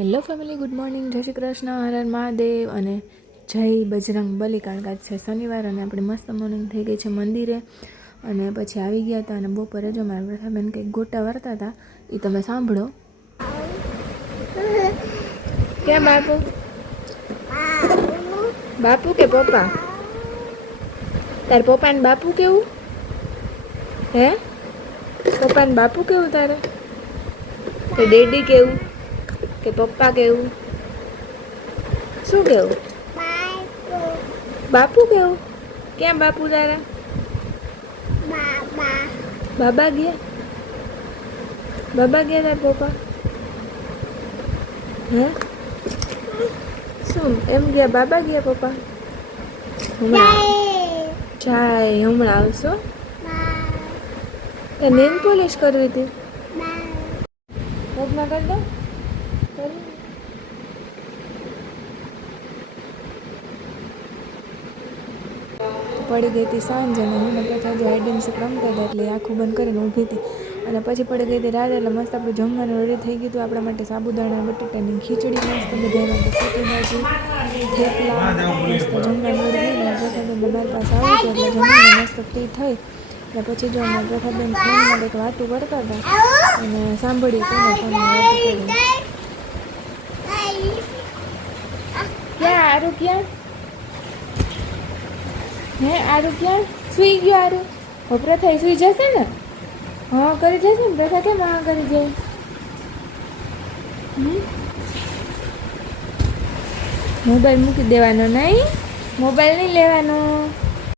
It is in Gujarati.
હેલો ફેમિલી, ગુડ મોર્નિંગ, જય શ્રી કૃષ્ણ, હર હર મહાદેવ અને જય બજરંગ બલી. કારણ કે આજ છે શનિવાર અને આપણે મસ્ત મોર્નિંગ થઈ ગઈ છે મંદિરે અને પછી આવી ગયા હતા. અને બપોરે જો મારા પ્રથાબેન કંઈક ગોટા વારતા હતા, એ તમે સાંભળો. ક્યાં બાપુ? બાપુ કે પપ્પા? તાર પપ્પા ને બાપુ કેવું? હે, પપ્પા ને બાપુ કેવું તારે? કે ડેડી કેવું કે પપ્પા કેવું? શું કેવું? બાપુ કેવું? ક્યાં બાપુ તારા? બાબા ગયા? બાબા ગયા તાર પપ્પા? હે, શું એમ ગયા? બાબા ગયા પપ્પા? હમણાં આવશો? એ નેલ પોલિશ કરવી હતી. પગમાં કરી દો. પડી ગઈ હતી સાંજ અને હું ને પછી હજુ આઈડેન્સી રમતા હતા એટલે આખું બંધ કરીને ઊભી હતી. અને પછી પડી ગઈ હતી રાત એટલે મસ્ત આપણું જમવાનું રેડી થઈ ગયું હતું. આપણા માટે સાબુદાણા બટેટાની ખીચડી મસ્ત, બધા માટે સૂકી ભાજી, થેપલા, મસ્ત જમવાનું રેડી ગયું. પ્રથાબેન મારી પાસે આવ્યું હતું એટલે જમીને મસ્ત ફ્રી થઈ. એટલે પછી જો અમારા પ્રથાબેન ફોનમાં કંઈક વાતું કરતા હતા અને સાંભળ્યું કોને ફોનમાં વાતું કરી. ક્યાં આરું? ક્યાં હે આરું? ક્યાં સુઈ ગયો આરું? પ્રથા સુઈ જશે ને? હા કરી જશે ને પ્રથા. કેમ હા કરી જાય? મોબાઈલ મૂકી દેવાનો નહીં, મોબાઈલ નહીં લેવાનો.